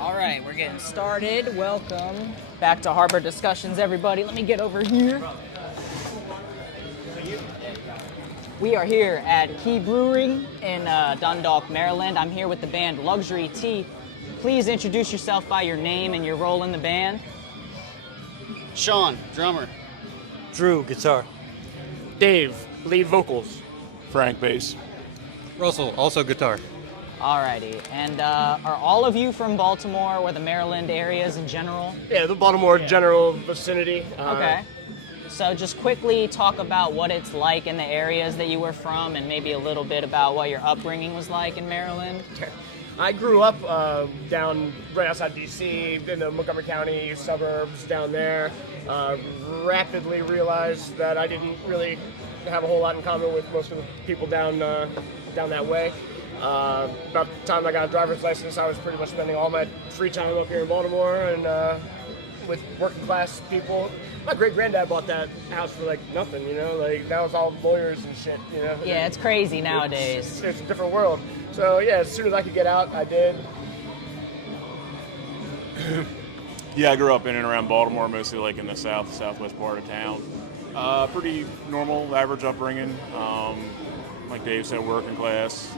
All right, we're getting started. Welcome back to Harbor Discussions, everybody. Let me get over here. We are here at Key Brewery in Dundalk, Maryland. I'm here with the band Luxury Tea. Please introduce yourself by your name and your role in the band. Sean, drummer. Drew, guitar. Dave, lead vocals. Frank, bass. Russell, also guitar. Alrighty, and are all of you from Baltimore or the Maryland areas in general? Yeah, the Baltimore general vicinity. Okay. So just quickly talk about what it's like in the areas that you were from and maybe a little bit about what your upbringing was like in Maryland. I grew up down right outside D.C. in the Montgomery County suburbs down there. Rapidly realized that I didn't really have a whole lot in common with most of the people down that way. About the time I got a driver's license, I was pretty much spending all my free time up here in Baltimore and with working class people. My great granddad bought that house for like nothing, like that was all lawyers and shit, Yeah, it's crazy nowadays. It's a different world. So yeah, as soon as I could get out, I did. Yeah, I grew up in and around Baltimore, mostly like in the southwest part of town. Pretty normal, average upbringing. Like Dave said, working class.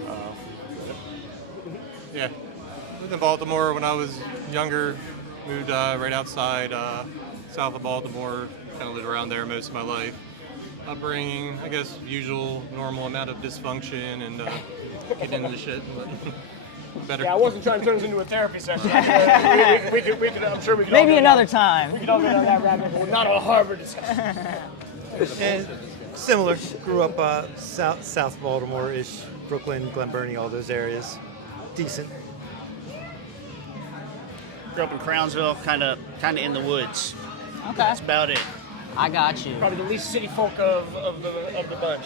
Yeah. Lived in Baltimore when I was younger. Moved right outside south of Baltimore. Kind of lived around there most of my life. Upbringing, I guess, usual, normal amount of dysfunction and getting into the shit. But better. Yeah, I wasn't trying to turn this into a therapy session. we could, I'm sure we could. Maybe all go another down, time. We could all go down that rabbit hole. Not a Harvard discussion. And similar. Grew up South Baltimore-ish, Brooklyn, Glen Burnie, all those areas. Decent. Grew up in Crownsville, kind of in the woods. Okay, That's about it. I got you. Probably the least city folk of the bunch.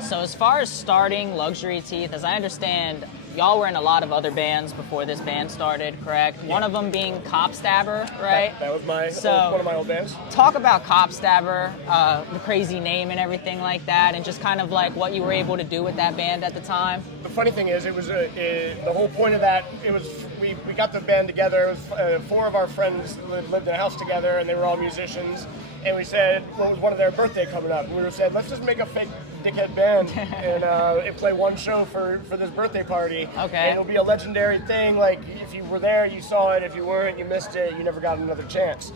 So as far as starting Luxury Teeth, as I understand, y'all were in a lot of other bands before this band started, correct? Yeah. One of them being Cop Stabber, right? That was one of my old bands. Talk about Cop Stabber, the crazy name and everything like that, and just kind of like what you were able to do with that band at the time. The funny thing is, it was the whole point of that. It was we got the band together. It was, four of our friends lived in a house together, and they were all musicians. And we said, well, it was one of their birthday coming up. And we said, let's just make a fake dickhead band and play one show for this birthday party. Okay. And it'll be a legendary thing. Like if you were there, you saw it. If you weren't, you missed it. You never got another chance.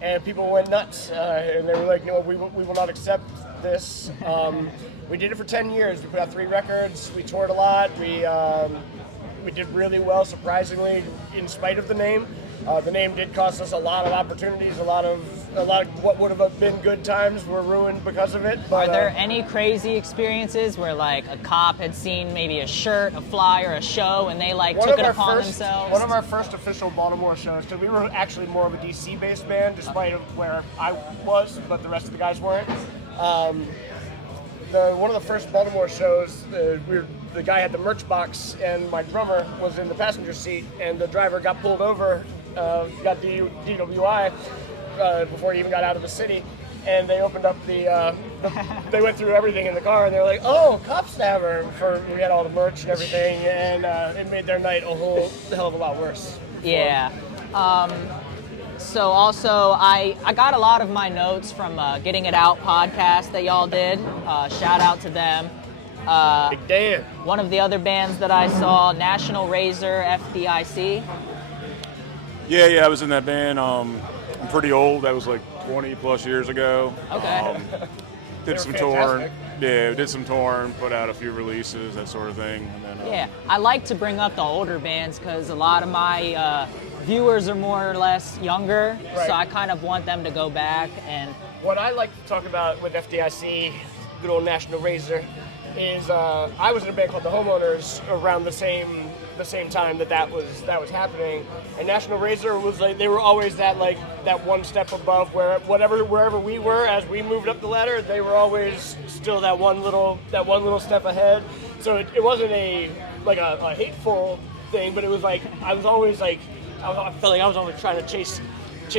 And people went nuts, and they were like, no, we will not accept this. We did it for 10 years. We put out 3 records. We toured a lot. We did really well, surprisingly, in spite of the name. The name did cost us a lot of opportunities. A lot of what would have been good times were ruined because of it. But, Are there any crazy experiences where like a cop had seen maybe a shirt, a flyer, a show, and they like took it upon themselves? One of our first official Baltimore shows, because we were actually more of a DC-based band, despite of where I was, but the rest of the guys weren't. One of the first Baltimore shows, the guy had the merch box, and my drummer was in the passenger seat, and the driver got pulled over, got DWI before he even got out of the city, and they opened up they went through everything in the car, and they were like, "Oh, Cop Stabber!" We had all the merch and everything, and it made their night a whole hell of a lot worse. Yeah. So also, I got a lot of my notes from Getting It Out podcast that y'all did. Shout out to them. Big Dan. One of the other bands that I saw, National Razor, FDIC. Yeah, I was in that band. I'm pretty old. That was like 20 plus years ago. Okay. Did some touring. Yeah, did some touring, put out a few releases, that sort of thing. And then, Yeah, I like to bring up the older bands because a lot of my viewers are more or less younger, Right. so I kind of want them to go back and... What I like to talk about with FDIC, good old National Razor, is I was in a band called the Homeowners around the same time that was happening, and National Razor was like they were always that one step above wherever we were as we moved up the ladder. They were always still that one little step ahead. So it wasn't a hateful thing, but it was like I felt like I was always trying to chase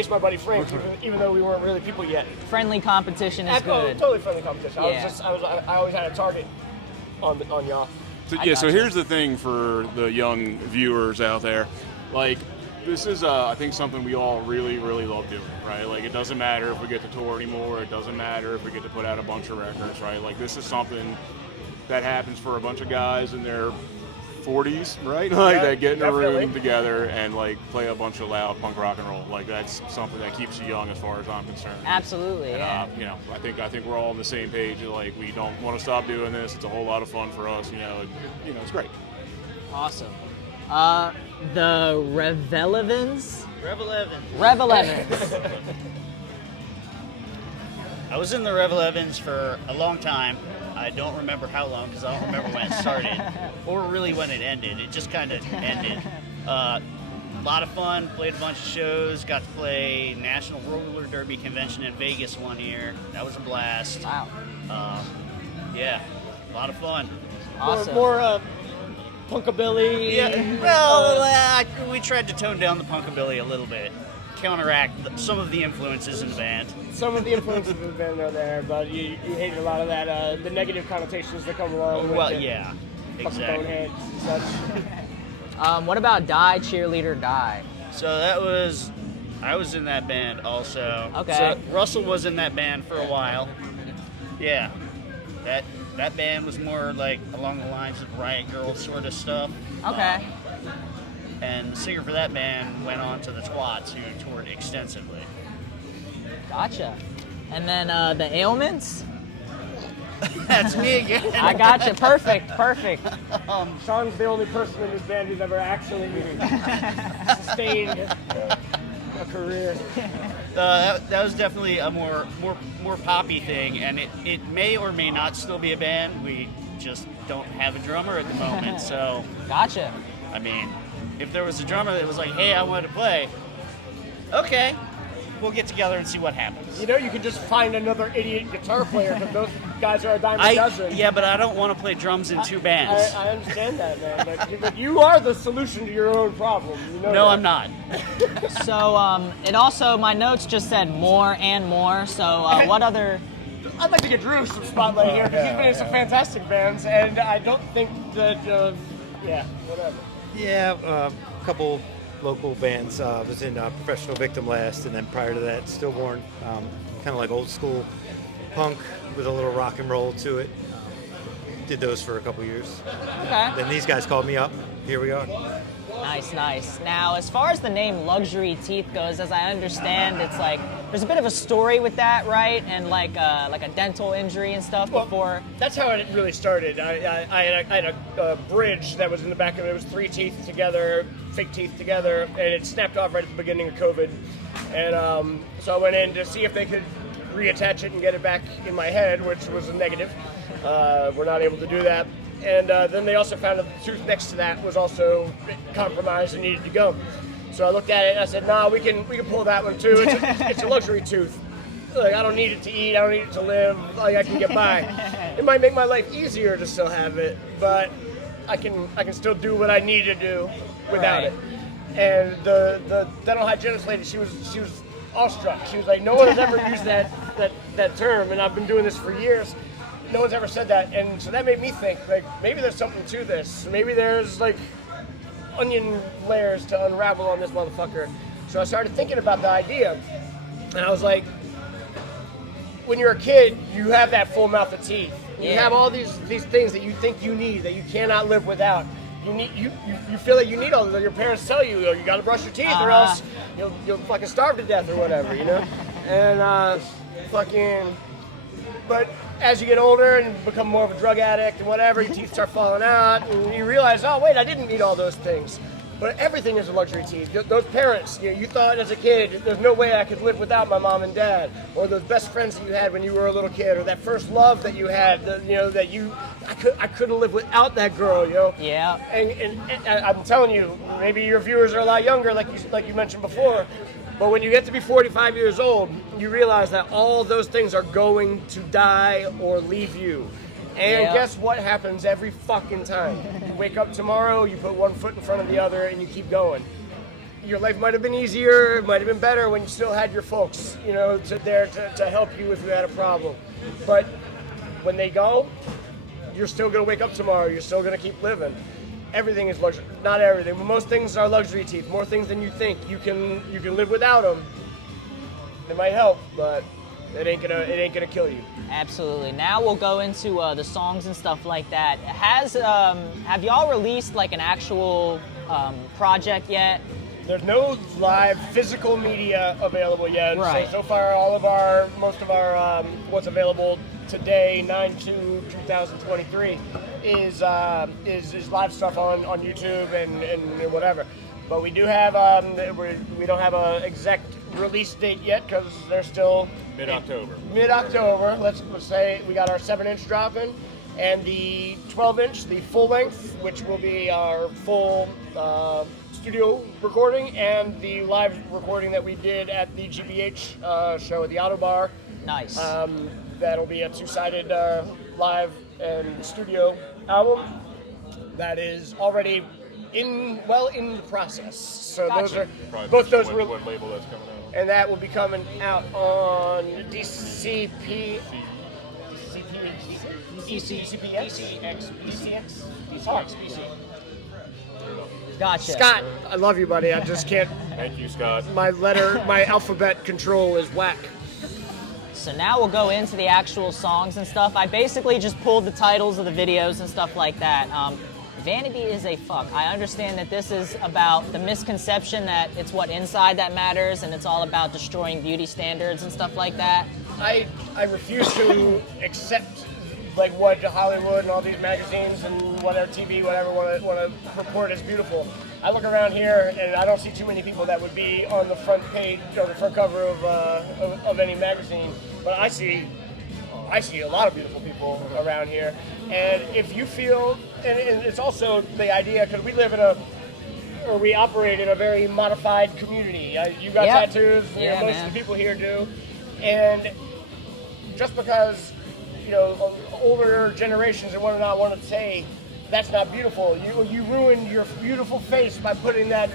my buddy Frank, even though we weren't really people yet. Friendly competition is good. Totally friendly competition. Yeah. I always had a target on y'all. So here's the thing for the young viewers out there. Like, this is, I think, something we all really, really love doing, right? Like, it doesn't matter if we get to tour anymore. It doesn't matter if we get to put out a bunch of records, right? Like, this is something that happens for a bunch of guys in their 40s, right? Like, Yeah, that get in a definitely. room together and, like, play a bunch of loud punk rock and roll. Like, that's something that keeps you young as far as I'm concerned. Absolutely. And, Yeah. you know, I think we're all on the same page. Like, we don't want to stop doing this. It's a whole lot of fun for us. You know, it's great. Awesome. The Revelevans? Revel Evans. Revelevans. I was in the Revel Evans for a long time. I don't remember how long because I don't remember when it started or really when it ended. It just kind of ended. A lot of fun. Played a bunch of shows. Got to play National Roller Derby Convention in Vegas one year. That was a blast. Wow. Yeah, a lot of fun. Awesome. More punkabilly. Yeah. Well, we tried to tone down the punkabilly a little bit, counteract some of the influences in the band. Some of the influences of the band are there, but you hated a lot of that, the negative connotations that come along with Well, it. yeah, Fucking exactly. boneheads and such. What about Die Cheerleader Die? So I was in that band also. Okay. So Russell was in that band for a while. Yeah, that band was more like along the lines of Riot Girl sort of stuff. Okay. And the singer for that band went on to the Twats, who toured extensively. Gotcha. And then the Ailments? That's me again. I gotcha. Perfect. Perfect. Sean's the only person in this band who's ever actually sustained a career. That was definitely a more poppy thing, and it may or may not still be a band. We just don't have a drummer at the moment. So, Gotcha. I mean, if there was a drummer that was like, "Hey, I want to play," okay, we'll get together and see what happens. You know, you could just find another idiot guitar player because those guys are a dime a dozen. Yeah, but I don't want to play drums in two bands. I understand that, man. But you are the solution to your own problem. You know No, that. I'm not. So it also, my notes just said more and more. So what other... I'd like to get Drew some spotlight here because he's been in some fantastic bands, and I don't think that, yeah, whatever. Yeah, a couple local bands. I was in Professional Victim last, and then prior to that, Stillborn. Kind of like old school punk with a little rock and roll to it. Did those for a couple years. Okay. Then these guys called me up. Here we are. Nice, nice. Now, as far as the name Luxury Teeth goes, as I understand, it's like there's a bit of a story with that, right? And like a dental injury and stuff before. That's how it really started. I had a bridge that was in the back of it. It was 3 teeth together, fake teeth together, and it snapped off right at the beginning of COVID. And so I went in to see if they could reattach it and get it back in my head, which was a negative. We're not able to do that. And then they also found that the tooth next to that was also compromised and needed to go. So I looked at it and I said, "Nah, we can pull that one too. It's a luxury tooth. Like, I don't need it to eat. I don't need it to live. Like, I can get by. It might make my life easier to still have it, but I can still do what I need to do without Right. it." And the dental hygienist lady, she was awestruck. She was like, "No one has ever used that term, and I've been doing this for years. No one's ever said that." And so that made me think, like, maybe there's something to this. Maybe there's like onion layers to unravel on this motherfucker. So I started thinking about the idea, and I was like, when you're a kid, you have that full mouth of teeth. You Yeah. have all these things that you think you need, that you cannot live without. You feel that you need all of them. Your parents tell you, "You got to brush your teeth, or else you'll fucking starve to death or whatever," you know. And but as you get older and become more of a drug addict and whatever, your teeth start falling out, and you realize, oh wait, I didn't need all those things. But everything is a luxury teeth. Those parents, you thought as a kid, there's no way I could live without my mom and dad, or those best friends that you had when you were a little kid, or that first love that you had, I couldn't live without that girl, you know. Yeah. And I'm telling you, maybe your viewers are a lot younger, like you mentioned before. But when you get to be 45 years old, you realize that all those things are going to die or leave you. And Yeah. guess what happens every fucking time? You wake up tomorrow, you put one foot in front of the other, and you keep going. Your life might have been easier, it might have been better when you still had your folks, you know, to help you if you had a problem. But when they go, you're still gonna wake up tomorrow, you're still gonna keep living. everything is luxury. Not everything, but most things are luxury teeth. More things than you think. You can live without them. It might help, but it ain't gonna kill you. Absolutely. Now we'll go into the songs and stuff like that. Have y'all released like an actual project yet? There's no live physical media available yet. Right. So far, most of our what's available today, 9/2/2023, is live stuff on YouTube and whatever. But we do have we don't have a exact release date yet because they're still Mid-October. Mid-October. Let's say we got our 7-inch dropping, and the 12-inch, the full length, which will be our full studio recording and the live recording that we did at the GBH show at the Auto Bar. Nice. That'll be a 2-sided live and studio album that is already in the process. So Gotcha. those are Probably both those what label that's coming out. and that will be coming out on DCP. DCX. Gotcha. Scott, I love you, buddy. I just can't. Thank you, Scott. My alphabet control is whack. So now we'll go into the actual songs and stuff. I basically just pulled the titles of the videos and stuff like that. Vanity is a fuck. I understand that this is about the misconception that it's what inside that matters and it's all about destroying beauty standards and stuff like that. I refuse to accept like what Hollywood and all these magazines and whatever TV, whatever want to report as beautiful. I look around here and I don't see too many people that would be on the front page or the front cover of any magazine, but I see a lot of beautiful people around here. And if you feel, and it's also the idea, because we operate in a very modified community. You got Yep. tattoos, Yeah, most man. of the people here do. And just because, older generations and whatnot want to say, that's not beautiful. You ruined your beautiful face by putting that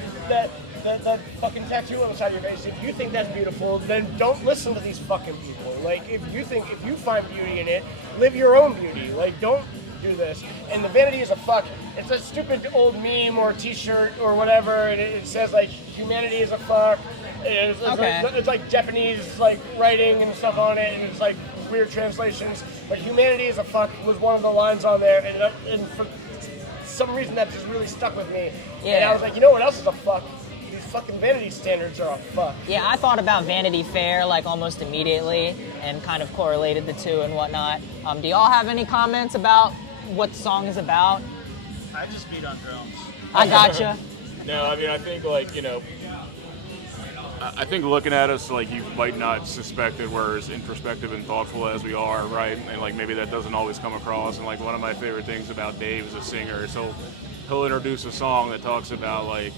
fucking tattoo on the side of your face. If you think that's beautiful, then don't listen to these fucking people. Like, if you find beauty in it, live your own beauty. Like, don't do this. And the Vanity is a fuck. It's a stupid old meme or t-shirt or whatever, and it says, like, humanity is a fuck. It's like Japanese, like, writing and stuff on it, and it's, like, weird translations. But humanity is a fuck was one of the lines on there, and for some reason that just really stuck with me. Yeah. And I was like, you know what else is a fuck? These fucking vanity standards are a fuck. Yeah, I thought about Vanity Fair like almost immediately and kind of correlated the two and whatnot. Do y'all have any comments about what the song is about? I just beat on drums. I gotcha. No, I mean, I think, like, I think looking at us, like, you might not suspect that we're as introspective and thoughtful as we are, right? And, like, maybe that doesn't always come across. And, like, one of my favorite things about Dave as a singer is he'll introduce a song that talks about, like,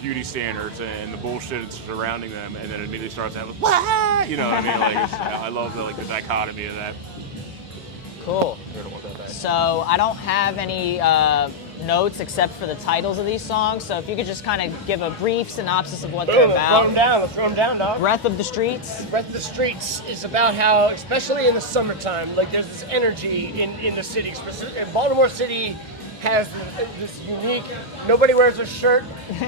beauty standards and the bullshit surrounding them, and then it immediately starts out with, wah! You know what I mean? Like, I love the dichotomy of that. Cool. So I don't have any notes except for the titles of these songs, so if you could just kind of give a brief synopsis of what they're Let's about. throw them down, dog. Breath of the Streets. Breath of the Streets is about how, especially in the summertime, like there's this energy in the city. In Baltimore City has this unique, nobody wears a shirt,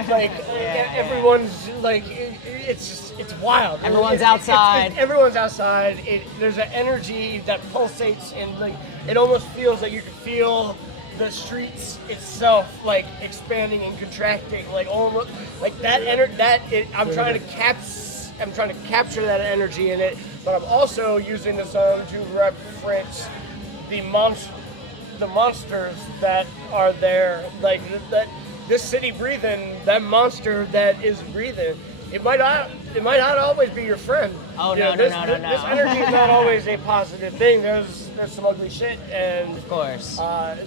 like everyone's like, it's wild. Everyone's outside. Everyone's outside. There's an energy that pulsates, and like it almost feels like you can feel the streets itself like expanding and contracting, like almost like that. I'm trying to capture that energy in it, but I'm also using the song to reference the monsters that are there, like that this city breathing, that monster that is breathing. It might not always be your friend. Oh, You know, no. This energy is not always a positive thing. There's some ugly shit, and Of course.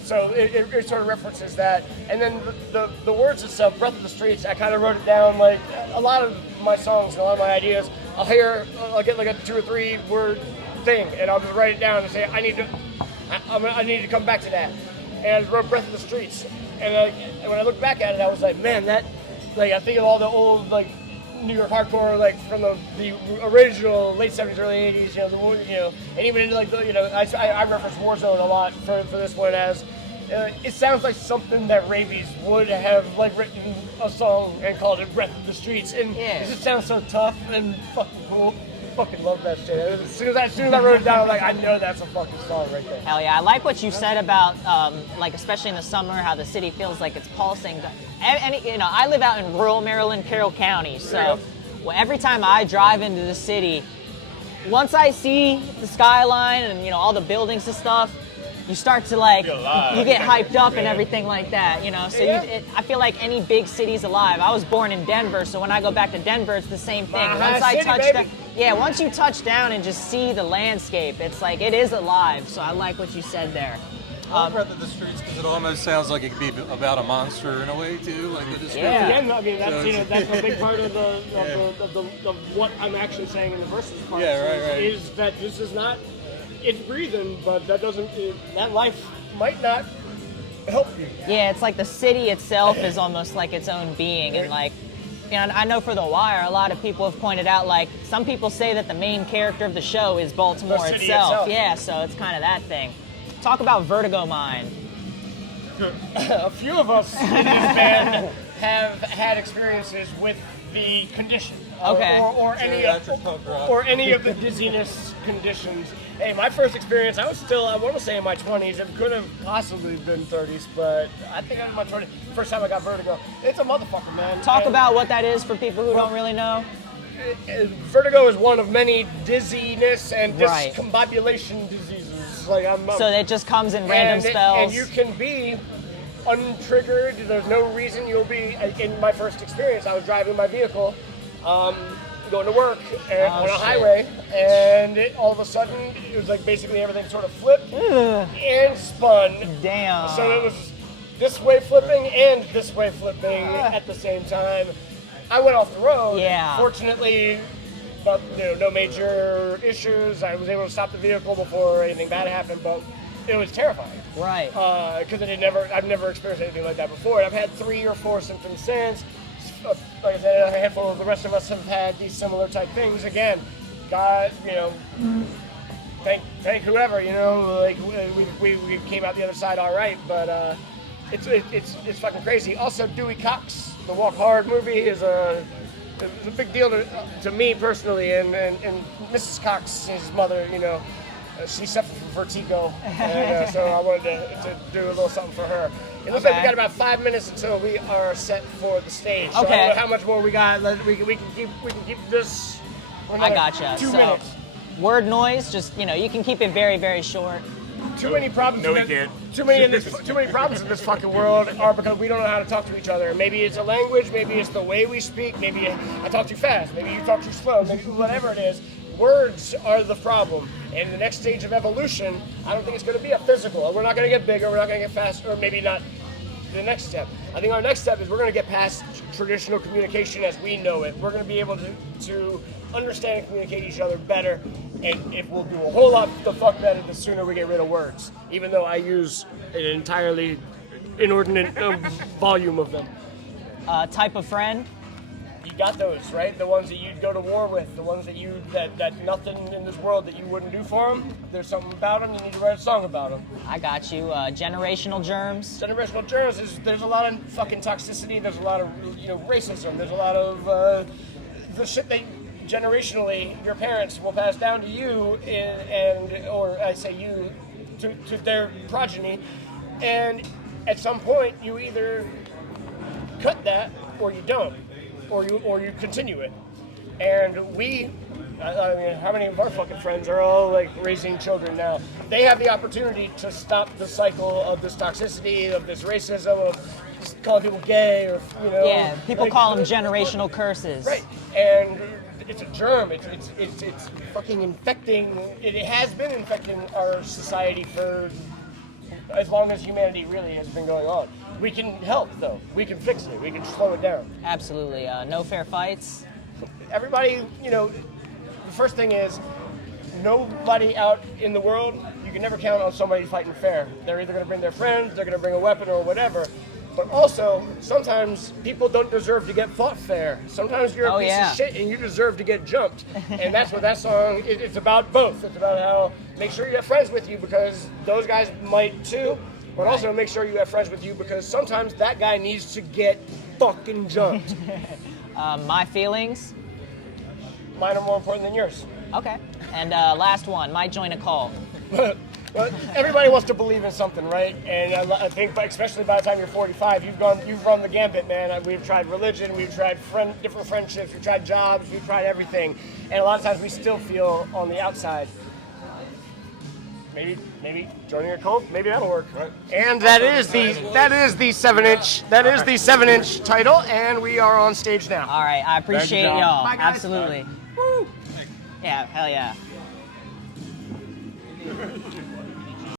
so it sort of references that. And then the words itself, Breath of the Streets, I kind of wrote it down. Like a lot of my songs and a lot of my ideas, I'll get like a 2 or 3 word thing, and I'll just write it down and say I need to come back to that. And I just wrote Breath of the Streets, and when I look back at it, I was like, man, that, like, I think of all the old, like, New York hardcore, like, from the original late 70s, early 80s, and even into, like, I reference Warzone a lot for this one as it sounds like something that Rabies would have like written a song and called it "Breath of the Streets," and it just sounds so tough and fucking cool. Fucking love that shit. As soon as I wrote it down, I'm like, I know that's a fucking song right there. Hell yeah, I like what you said about, like, especially in the summer, how the city feels like it's pulsing. I live out in rural Maryland, Carroll County, so every time I drive into the city, once I see the skyline and, all the buildings and stuff, you start to, like, you get hyped up and everything like that, So I feel like any big city's alive. I was born in Denver, so when I go back to Denver, it's the same thing. Once you touch down and just see the landscape, it's like, it is alive. So I like what you said there. Breath of the Streets, because it almost sounds like it could be about a monster in a way too, like the description. Yeah, I mean that's a big part of the what I'm actually saying in the verses part. Right. Is that this is not. It's breathing, but that doesn't. That life might not help you. Yeah, it's like the city itself is almost like its own being, and like, I know for The Wire, a lot of people have pointed out, like, some people say that the main character of the show is Baltimore itself. Yeah, so it's kind of that thing. Talk about Vertigo Mind. A few of us in this band have had experiences with the condition, or any of the dizziness conditions. Hey, my first experience, I want to say in my 20s. It could have possibly been 30s, but I think I was in my 20s. First time I got vertigo. It's a motherfucker, man. Talk about what that is for people who don't really know. Vertigo is one of many dizziness and discombobulation diseases. Like so it just comes in random spells. And you can be untriggered. There's no reason you'll be. In my first experience, I was driving my vehicle, going to work on a highway, and all of a sudden, it was like basically everything sort of flipped and spun. Damn. So it was this way flipping and this way flipping at the same time. I went off the road. Yeah. Fortunately, but no major issues. I was able to stop the vehicle before anything bad happened, but it was terrifying. Right. Because I've never experienced anything like that before. And I've had 3 or 4 symptoms since. Like I said, a handful of the rest of us have had these similar type things. Again, God, thank whoever, like we came out the other side all right. But it's fucking crazy. Also, Dewey Cox, the Walk Hard movie is a big deal to me personally, and Mrs. Cox, his mother, she suffered from vertigo, and so I wanted to do a little something for her. It looks like we got about 5 minutes until we are set for the stage. So I don't know how much more we got. We can keep this. I gotcha. 2 minutes. Word noise, just you can keep it very, very short. Too many problems. No, we can't. Too many problems in this fucking world are because we don't know how to talk to each other. Maybe it's a language. Maybe it's the way we speak. Maybe I talk too fast. Maybe you talk too slow. Maybe whatever it is. Words are the problem. And the next stage of evolution, I don't think it's going to be a physical. We're not going to get bigger. We're not going to get faster. Or maybe not the next step. I think our next step is we're going to get past traditional communication as we know it. We're going to be able to understand and communicate each other better. And if we'll do a whole lot the fuck better, the sooner we get rid of words. Even though I use an entirely inordinate volume of them. Type of friend? You got those, right? The ones that you'd go to war with, the ones that that nothing in this world that you wouldn't do for them. If there's something about them, you need to write a song about them. I got you. Generational germs. Generational germs there's a lot of fucking toxicity. There's a lot of racism. There's a lot of the shit that generationally your parents will pass down to you, or I say you to their progeny, and at some point you either cut that or you don't. Or you continue it, and I mean, how many of our fucking friends are all like raising children now? They have the opportunity to stop the cycle of this toxicity, of this racism, of just calling people gay, or Yeah, people call them generational curses. Right, and it's a germ. It's fucking infecting. It has been infecting our society for as long as humanity really has been going on. We can help, though. We can fix it. We can slow it down. Absolutely. No fair fights. Everybody, the first thing is, nobody out in the world, you can never count on somebody fighting fair. They're either going to bring their friends, they're going to bring a weapon or whatever. But also, sometimes people don't deserve to get fought fair. Sometimes you're a piece of shit and you deserve to get jumped. And that's what that song is. It's about both. It's about how make sure you have friends with you because those guys might too. But also make sure you have friends with you because sometimes that guy needs to get fucking jumped. My feelings. Mine are more important than yours. Okay. And last one. Might join a cult. Well, everybody wants to believe in something, right? And I think, especially by the time you're 45, you've run the gambit, man. We've tried religion, we've tried different friendships, we've tried jobs, we've tried everything, and a lot of times we still feel on the outside. Maybe joining a cult, maybe that'll work. Right. And that is the 7-inch title, and we are on stage now. All right. I appreciate y'all. Bye, guys. Absolutely. Woo. Yeah. Hell yeah.